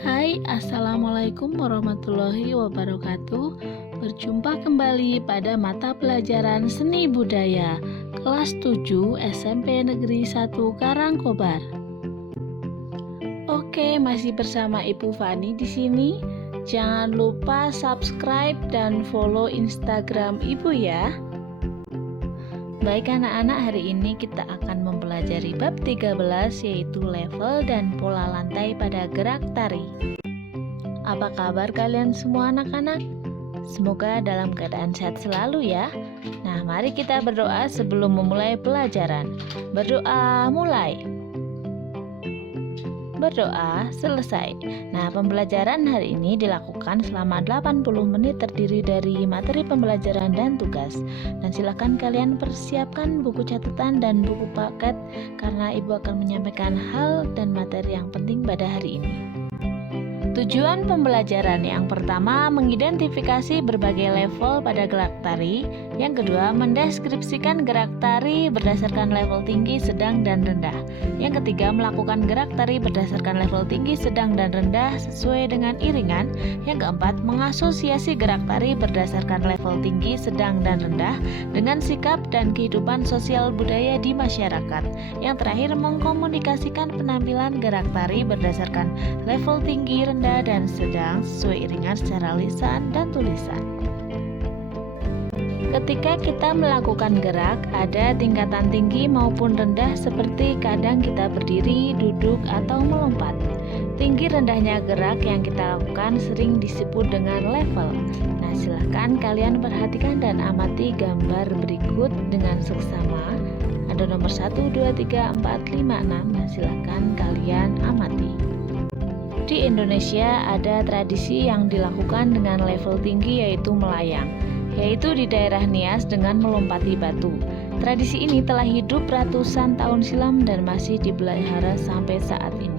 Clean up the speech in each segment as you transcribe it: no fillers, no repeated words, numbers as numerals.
Hai, Assalamualaikum warahmatullahi wabarakatuh. Berjumpa kembali pada mata pelajaran Seni Budaya kelas 7 SMP Negeri 1 Karangkobar. Oke, masih bersama Ibu Fani di sini. Jangan lupa subscribe dan follow Instagram Ibu ya. Baik anak-anak, hari ini kita akan mempelajari bab 13 yaitu level dan pola lantai pada gerak tari. Apa kabar kalian semua anak-anak? Semoga dalam keadaan sehat selalu ya. Nah, mari kita berdoa sebelum memulai pelajaran. Berdoa mulai. Berdoa selesai. Nah, pembelajaran hari ini dilakukan selama 80 menit terdiri dari materi pembelajaran dan tugas. Dan silakan kalian persiapkan buku catatan dan buku paket karena Ibu akan menyampaikan hal dan materi yang penting pada hari ini. Tujuan pembelajaran yang pertama, mengidentifikasi berbagai level pada gerak tari. Yang kedua, mendeskripsikan gerak tari berdasarkan level tinggi, sedang, dan rendah. Yang ketiga, melakukan gerak tari berdasarkan level tinggi, sedang, dan rendah sesuai dengan iringan. Yang keempat, mengasosiasi gerak tari berdasarkan level tinggi, sedang, dan rendah dengan sikap dan kehidupan sosial budaya di masyarakat. Yang terakhir, mengkomunikasikan penampilan gerak tari berdasarkan level tinggi, rendah, dan sedang sesuai iringan secara lisan dan tulisan. Ketika kita melakukan gerak, ada tingkatan tinggi maupun rendah seperti kadang kita berdiri, duduk, atau melompat. Tinggi rendahnya gerak yang kita lakukan sering disebut dengan level. Nah, silahkan kalian perhatikan dan amati gambar berikut dengan seksama. Ada nomor 1, 2, 3, 4, 5, 6. Nah, silahkan kalian amati. Di Indonesia ada tradisi yang dilakukan dengan level tinggi yaitu melayang, yaitu di daerah Nias dengan melompati batu. Tradisi ini telah hidup ratusan tahun silam dan masih dipelihara sampai saat ini.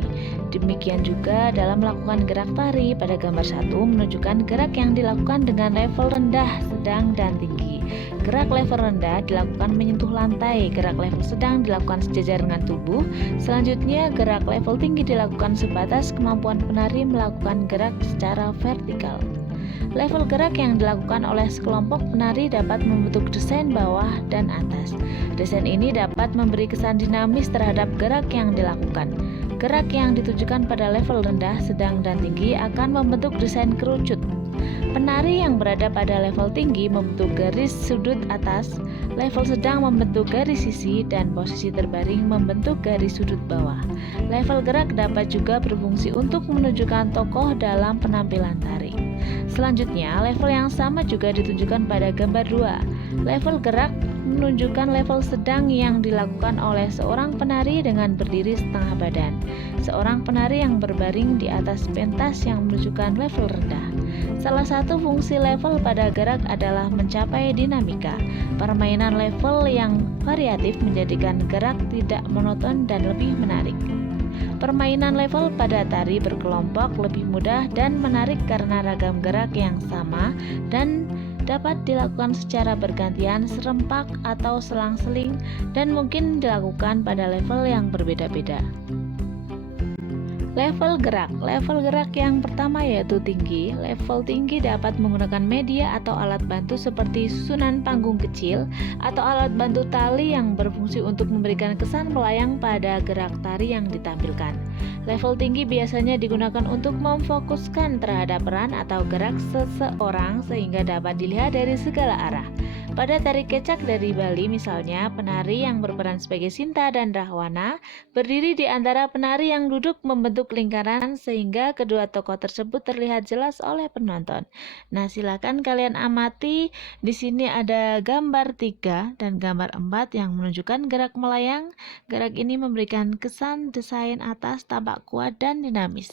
Demikian juga dalam melakukan gerak tari, pada gambar 1 menunjukkan gerak yang dilakukan dengan level rendah, sedang, dan tinggi. Gerak level rendah dilakukan menyentuh lantai, gerak level sedang dilakukan sejajar dengan tubuh. Selanjutnya, gerak level tinggi dilakukan sebatas kemampuan penari melakukan gerak secara vertikal. Level gerak yang dilakukan oleh sekelompok penari dapat membentuk desain bawah dan atas. Desain ini dapat memberi kesan dinamis terhadap gerak yang dilakukan. Gerak yang ditujukan pada level rendah, sedang, dan tinggi akan membentuk desain kerucut. Penari yang berada pada level tinggi membentuk garis sudut atas, level sedang membentuk garis sisi, dan posisi terbaring membentuk garis sudut bawah. Level gerak dapat juga berfungsi untuk menunjukkan tokoh dalam penampilan tari. Selanjutnya, level yang sama juga ditunjukkan pada gambar 2. Level gerak menunjukkan level sedang yang dilakukan oleh seorang penari dengan berdiri setengah badan. Seorang penari yang berbaring di atas pentas yang menunjukkan level rendah. Salah satu fungsi level pada gerak adalah mencapai dinamika. Permainan level yang variatif menjadikan gerak tidak monoton dan lebih menarik. Permainan level pada tari berkelompok lebih mudah dan menarik karena ragam gerak yang sama dan dapat dilakukan secara bergantian, serempak, atau selang-seling, dan mungkin dilakukan pada level yang berbeda-beda. Level gerak yang pertama yaitu tinggi. Level tinggi dapat menggunakan media atau alat bantu seperti susunan panggung kecil atau alat bantu tali yang berfungsi untuk memberikan kesan melayang pada gerak tari yang ditampilkan. Level tinggi biasanya digunakan untuk memfokuskan terhadap peran atau gerak seseorang sehingga dapat dilihat dari segala arah. Pada tari kecak dari Bali misalnya, penari yang berperan sebagai Sinta dan Rahwana berdiri di antara penari yang duduk membentuk lingkaran sehingga kedua tokoh tersebut terlihat jelas oleh penonton. Nah, silakan kalian amati. Di sini ada gambar 3 dan gambar 4 yang menunjukkan gerak melayang. Gerak ini memberikan kesan desain atas tampak kuat dan dinamis.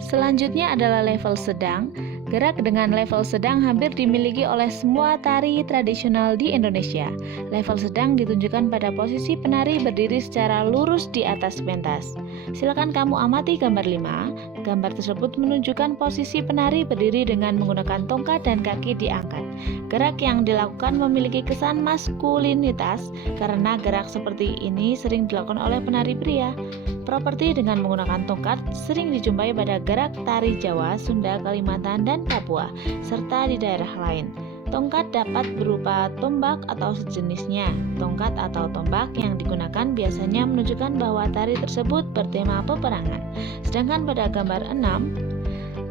Selanjutnya adalah level sedang. Gerak dengan level sedang hampir dimiliki oleh semua tari tradisional di Indonesia. Level sedang ditunjukkan pada posisi penari berdiri secara lurus di atas pentas. Silakan kamu amati gambar 5. Gambar tersebut menunjukkan posisi penari berdiri dengan menggunakan tongkat dan kaki diangkat. Gerak yang dilakukan memiliki kesan maskulinitas karena gerak seperti ini sering dilakukan oleh penari pria. properti dengan menggunakan tongkat sering dijumpai pada gerak tari Jawa, Sunda, Kalimantan, dan Papua, serta di daerah lain. Tongkat dapat berupa tombak atau sejenisnya. Tongkat atau tombak yang digunakan biasanya menunjukkan bahwa tari tersebut bertema peperangan. Sedangkan pada gambar 6,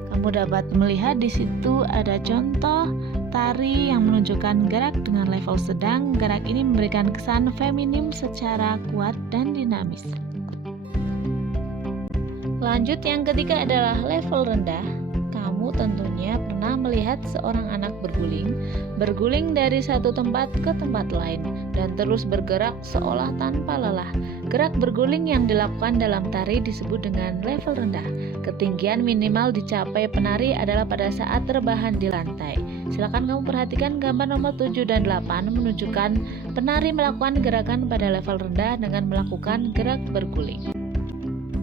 kamu dapat melihat di situ ada contoh tari yang menunjukkan gerak dengan level sedang. Gerak ini memberikan kesan feminim secara kuat dan dinamis. Lanjut, yang ketiga adalah level rendah. Kamu tentunya pernah melihat seorang anak berguling dari satu tempat ke tempat lain dan terus bergerak seolah tanpa lelah. Gerak berguling yang dilakukan dalam tari disebut dengan level rendah. Ketinggian minimal dicapai penari adalah pada saat rebahan di lantai. Silakan kamu perhatikan gambar nomor 7 dan 8 menunjukkan penari melakukan gerakan pada level rendah dengan melakukan gerak berguling.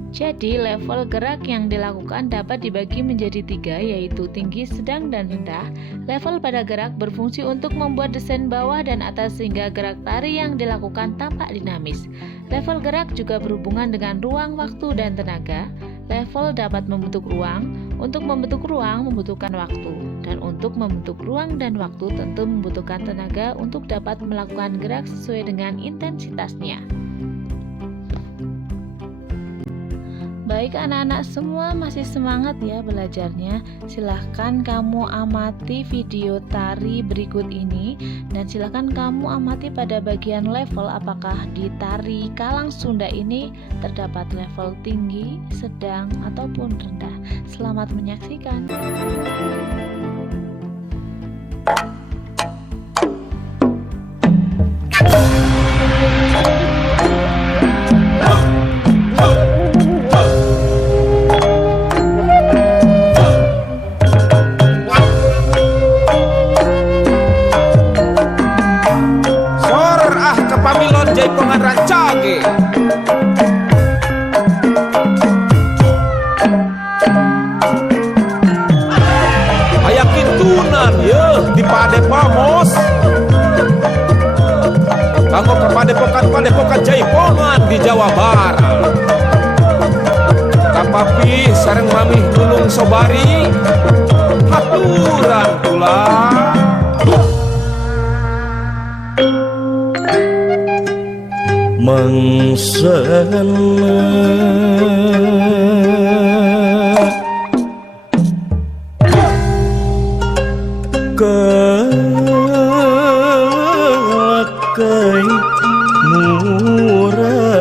Jadi, level gerak yang dilakukan dapat dibagi menjadi 3, yaitu tinggi, sedang, dan rendah. Level pada gerak berfungsi untuk membuat desain bawah dan atas sehingga gerak tari yang dilakukan tampak dinamis. Level gerak juga berhubungan dengan ruang, waktu, dan tenaga. Level dapat membentuk ruang. Untuk membentuk ruang membutuhkan waktu, dan untuk membentuk ruang dan waktu tentu membutuhkan tenaga untuk dapat melakukan gerak sesuai dengan intensitasnya. Baik anak-anak semua, masih semangat ya belajarnya? Silahkan kamu amati video tari berikut ini dan silahkan kamu amati pada bagian level apakah di tari Kalang Sunda ini terdapat level tinggi, sedang, ataupun rendah. Selamat menyaksikan. Pamilon Jaipongan Rancage ayakin tunan ya di Padepamos kanggo kepadepokan Jaipongan di Jawa Barat. Kapapi sareng mami nulung sobari haturan pula. Mangsana kakai murad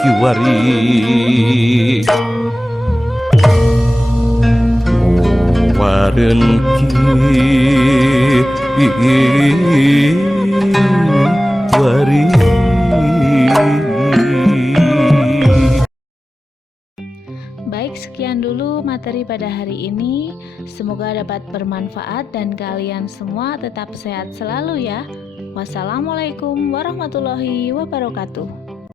kiwari waden kiwari. Baik, sekian dulu materi pada hari ini. Semoga dapat bermanfaat dan kalian semua tetap sehat selalu ya. Wassalamualaikum warahmatullahi wabarakatuh.